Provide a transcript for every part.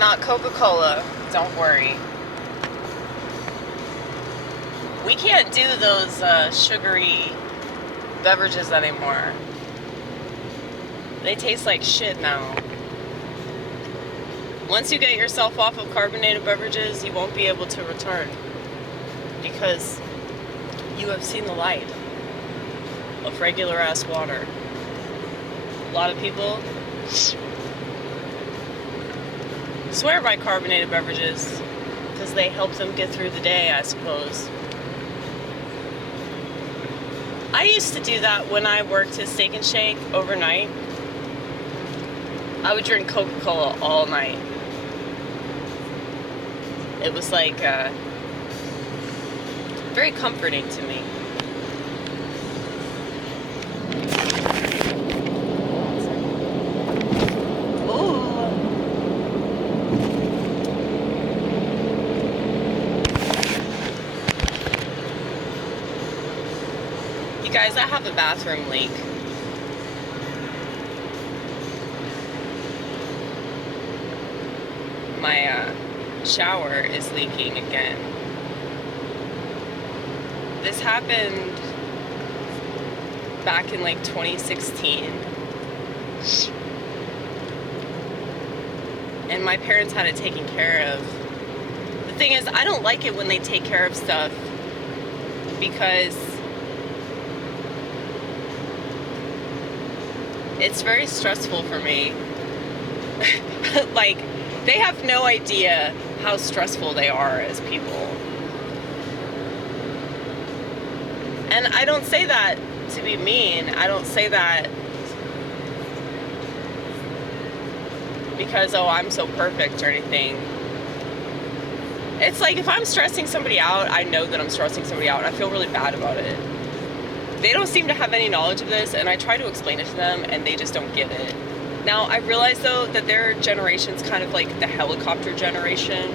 not Coca-Cola. Don't worry. We can't do those sugary beverages anymore. They taste like shit now. Once you get yourself off of carbonated beverages, you won't be able to return. Because you have seen the light of regular ass water. A lot of people swear by carbonated beverages because they help them get through the day, I suppose. I used to do that when I worked at Steak and Shake overnight. I would drink Coca-Cola all night. It was like very comforting to me. You guys, I have a bathroom leak. My shower is leaking again. This happened back in like 2016. And my parents had it taken care of. The thing is, I don't like it when they take care of stuff because it's very stressful for me. Like, they have no idea how stressful they are as people. And I don't say that to be mean. I don't say that because, oh, I'm so perfect or anything. It's like if I'm stressing somebody out, I know that I'm stressing somebody out. I feel really bad about it. They don't seem to have any knowledge of this, and I try to explain it to them, and they just don't get it. Now, I realize, though, that their generation's kind of like the helicopter generation.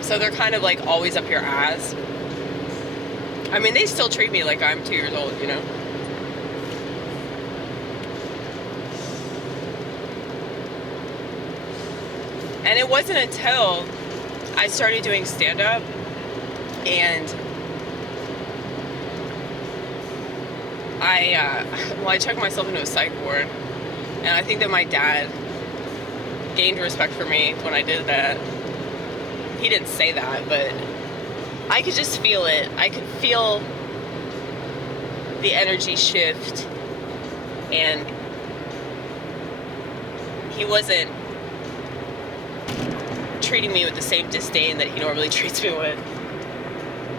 So they're kind of like always up your ass. I mean, they still treat me like I'm 2 years old, you know? And it wasn't until I started doing stand-up and I checked myself into a psych ward, and I think that my dad gained respect for me when I did that. He didn't say that, but I could just feel it. I could feel the energy shift, and he wasn't treating me with the same disdain that he normally treats me with,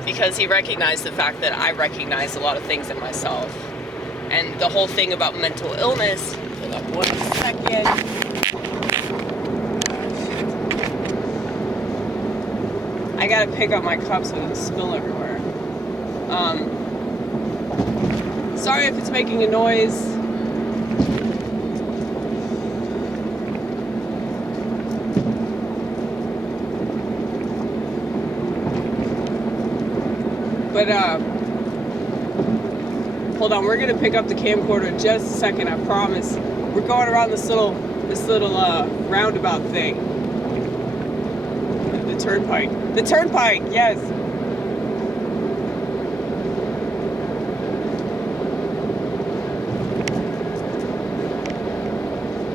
because he recognized the fact that I recognize a lot of things in myself. And the whole thing about mental illness, hold up 1 second. I gotta pick up my cup so it doesn't spill everywhere. Sorry if it's making a noise. But hold on, we're gonna pick up the camcorder in just a second, I promise. We're going around this little roundabout thing. The turnpike. The turnpike, yes.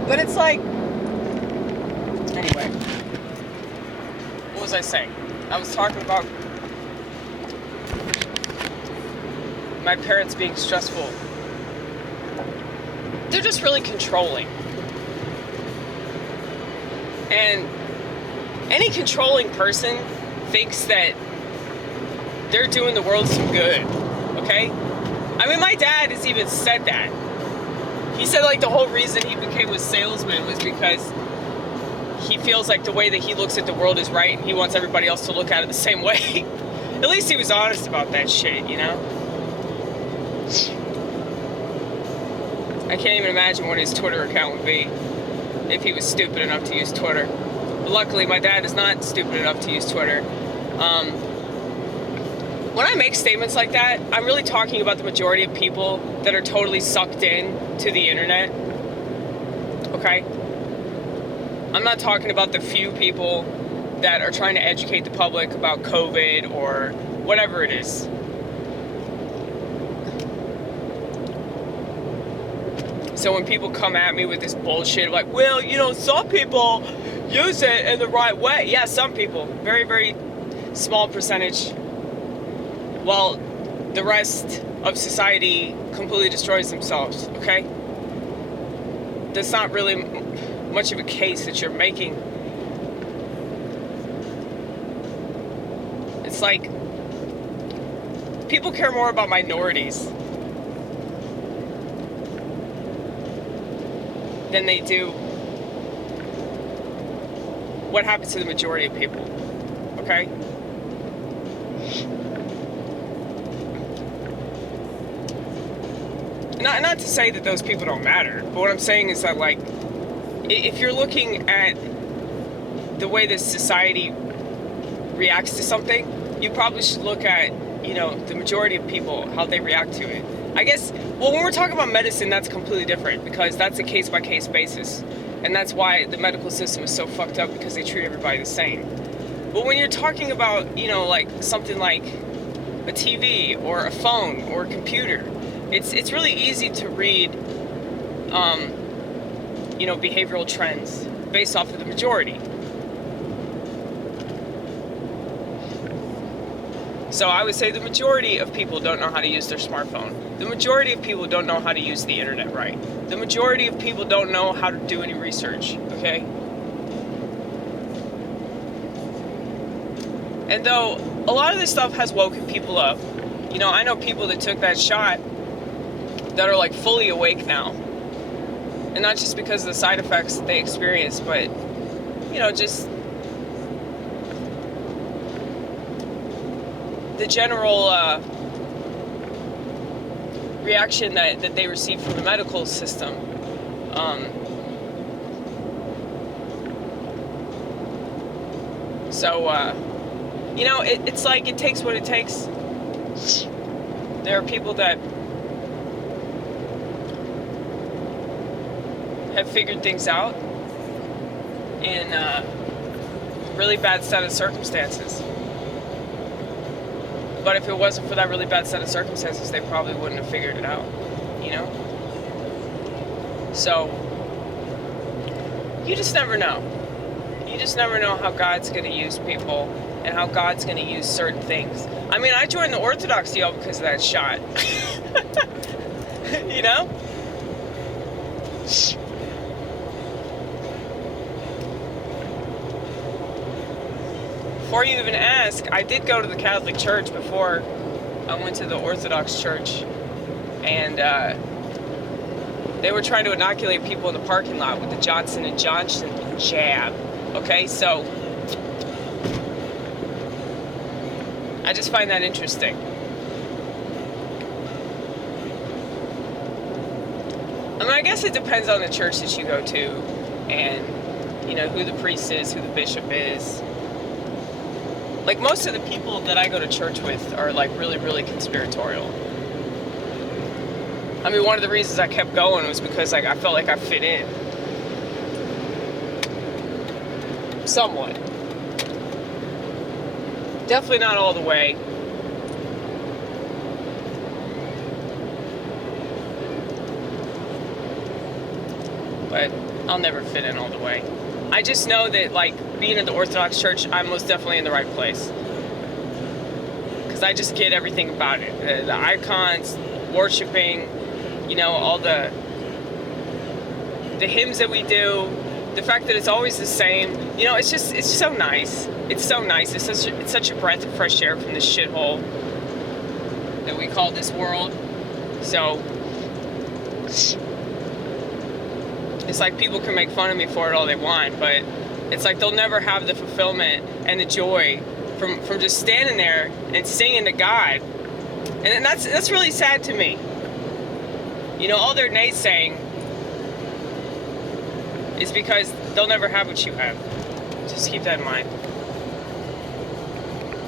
But it's like, anyway, what was I saying? I was talking about my parents being stressful. They're just really controlling. And any controlling person thinks that they're doing the world some good, okay? I mean, my dad has even said that. He said, like, the whole reason he became a salesman was because he feels like the way that he looks at the world is right, and he wants everybody else to look at it the same way. At least he was honest about that shit, you know? I can't even imagine what his Twitter account would be if he was stupid enough to use Twitter. But luckily, my dad is not stupid enough to use Twitter. When I make statements like that, I'm really talking about the majority of people that are totally sucked in to the internet. okay? I'm not talking about the few people that are trying to educate the public about COVID or whatever it is. So when people come at me with this bullshit, like, well, you know, some people use it in the right way. Yeah, some people. Very, very small percentage. While the rest of society completely destroys themselves, okay? That's not really much of a case that you're making. It's like, people care more about minorities than they do what happens to the majority of people, okay? Not to say that those people don't matter, but what I'm saying is that, like, if you're looking at the way this society reacts to something, you probably should look at, you know, the majority of people, how they react to it. I guess, well, when we're talking about medicine, that's completely different, because that's a case-by-case basis. And that's why the medical system is so fucked up, because they treat everybody the same. But when you're talking about, you know, like something like a TV or a phone or a computer, it's really easy to read, you know, behavioral trends based off of the majority. So I would say the majority of people don't know how to use their smartphone. The majority of people don't know how to use the internet right. The majority of people don't know how to do any research, okay? And though a lot of this stuff has woken people up, you know, I know people that took that shot that are like fully awake now. And not just because of the side effects that they experienced, but, you know, just the general reaction that they receive from the medical system. You know, it's like it takes what it takes. There are people that have figured things out in a really bad set of circumstances. But if it wasn't for that really bad set of circumstances, they probably wouldn't have figured it out, you know? So, you just never know. You just never know how God's going to use people and how God's going to use certain things. I mean, I joined the Orthodox deal because of that shot. You know? Before you even ask, I did go to the Catholic Church before I went to the Orthodox Church, and they were trying to inoculate people in the parking lot with the Johnson & Johnson jab. Okay, so I just find that interesting. I mean, I guess it depends on the church that you go to, and, you know, who the priest is, who the bishop is. Like, most of the people that I go to church with are, like, really, really conspiratorial. I mean, one of the reasons I kept going was because, like, I felt like I fit in. Somewhat. Definitely not all the way. But I'll never fit in all the way. I just know that, like, being in the Orthodox Church, I'm most definitely in the right place. Because I just get everything about it. The icons, worshiping, you know, all the hymns that we do, the fact that it's always the same. You know, it's so nice. It's so nice. It's such a breath of fresh air from this shithole that we call this world. So it's like people can make fun of me for it all they want, but it's like they'll never have the fulfillment and the joy from just standing there and singing to God. And that's really sad to me. You know, all their naysaying is because they'll never have what you have. Just keep that in mind.